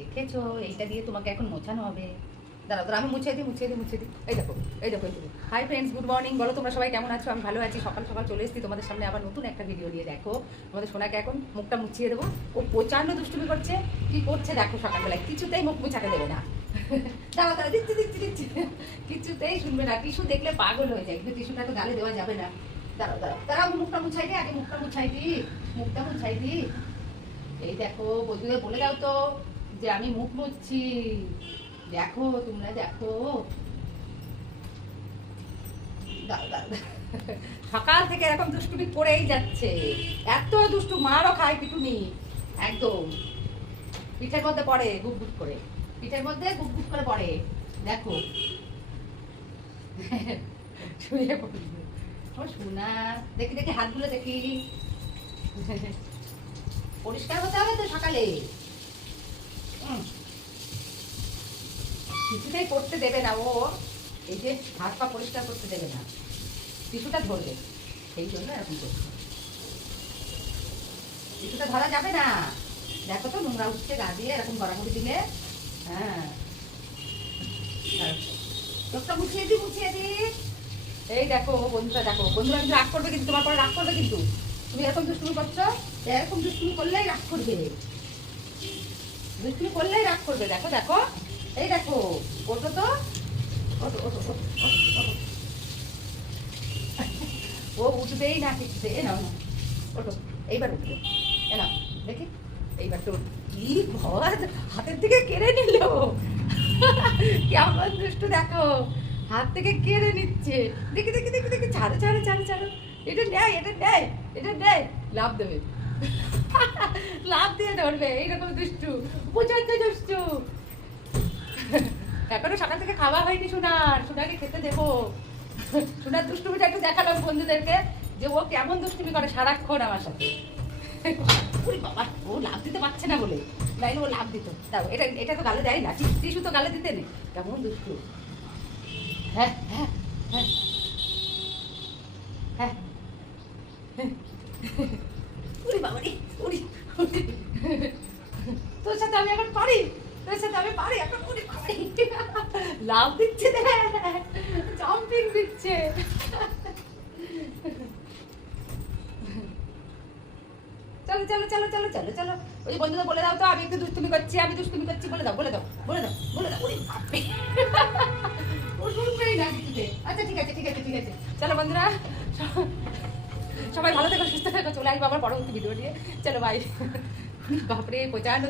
দেখেছো, এইটা দিয়ে তোমাকে এখন মোছানো হবে। দাঁড়াও দাঁড়া, আমি মুছে দিই। এই দেখো। Hi friends, good morning. বলো তোমরা সবাই কেমন আছো? আমি ভালো আছি। সকাল সকাল চলে এসেছি তোমাদের সামনে আবার নতুন একটা ভিডিও নিয়ে। দেখো আমাদের সোনাকে এখন মুখটা মুছিয়ে দেবো। ও প্রচণ্ড দুষ্টুমি করছে। কি করছে দেখো, সকালবেলায় কিছুতেই মুখ মুছাতে দেবে না। দাঁড়াও দাঁড়া, দিচ্ছি। কিছুতেই শুনবে না। টিস্যু দেখলে পাগল হয়ে যায়, কিন্তু টিস্যুটা তো গালে দেওয়া যাবে না। দাঁড়াও মুখটা মুছাই দিই, আগে মুখটা মুছাই দিই। এই দেখো, বন্ধুদের বলে দাও তো যে আমি মুখ মুছছি। দেখো তোমরা দেখো। সকাল থেকে এরকম দুষ্টুমি করেই যাচ্ছে। এত দুষ্টু, মারও খায় পিটুনি একদম। পিঠের মধ্যে পড়ে গুপ করে, পড়ে। দেখো শুয়ে পড়বে। ও সোনা, দেখি হাতগুলো দেখি। পরিষ্কার হতে হবে তো সকালে। কিছুতেই করতে দেবে না ও। এই যে হাত পা পরিষ্কার করতে দেবে না, টিস্যুটা ধরবে, সেই জন্য এরকম করছে। টিস্যুটা ধরা যাবে না। দেখো তো নোংরা উঠছে গা দিয়ে, এরকম গড়াগড়ি দিলে। হ্যাঁ, চোখটা মুছিয়ে দি। এই দেখো বন্ধুরা, কিন্তু রাগ করবে, কিন্তু তোমার পরে রাগ করবে। কিন্তু তুমি এরকম দুষ্টুমি করছো, এরকম দুষ্টুমি করলেই রাগ করবে। দেখো। এই দেখো, ওঠো তো। ও উঠবেই না কিছুতে। নাও না, ওঠো। এইবার উঠবে। না দেখি, এইবার তো কি ভয়, হাতের থেকে কেড়ে নিল। কেমন দুষ্টু দেখো, হাত থেকে কেড়ে নিচ্ছে। দেখি। ছাড়ো। এটা নেয়। লাভ দেবে। লাভ দিয়ে ধরবে। এইরকম দুষ্টু, প্রচন্ড দুষ্টু। এখনো সকাল থেকে খাওয়া হয়নি সোনাকে খেতে দেবো। সোনার দুষ্টুমিটা একটু দেখালাম বন্ধুদেরকে, যে ও কেমন দুষ্টুমি করে সারাক্ষণ আমার সাথে। বাবা, ও লাভ দিতে পারছে না বলে, নাইলে ও লাভ দিত। তাও এটা তো গালে দেয় না, টিস্যু তো গালে দিতে নেই। কেমন দুষ্টু। হ্যাঁ। তোর সাথে আমি এখন পারি, এখন লাভ দিচ্ছে, জাম্পিং দিচ্ছে। চলো। ওই বন্ধুদের বলে দাও তো আমি একটু দুষ্টুমি করছি, বলে দাও। ও শুনবেই না কিছুতে। আচ্ছা ঠিক আছে। চলো বন্ধুরা, সবাই ভালো থেকো, সুস্থ থেকো। চলে আসবো আবার পরবর্তী ভিডিও নিয়ে। চলো বাই। বাপরে, প্রচন্ড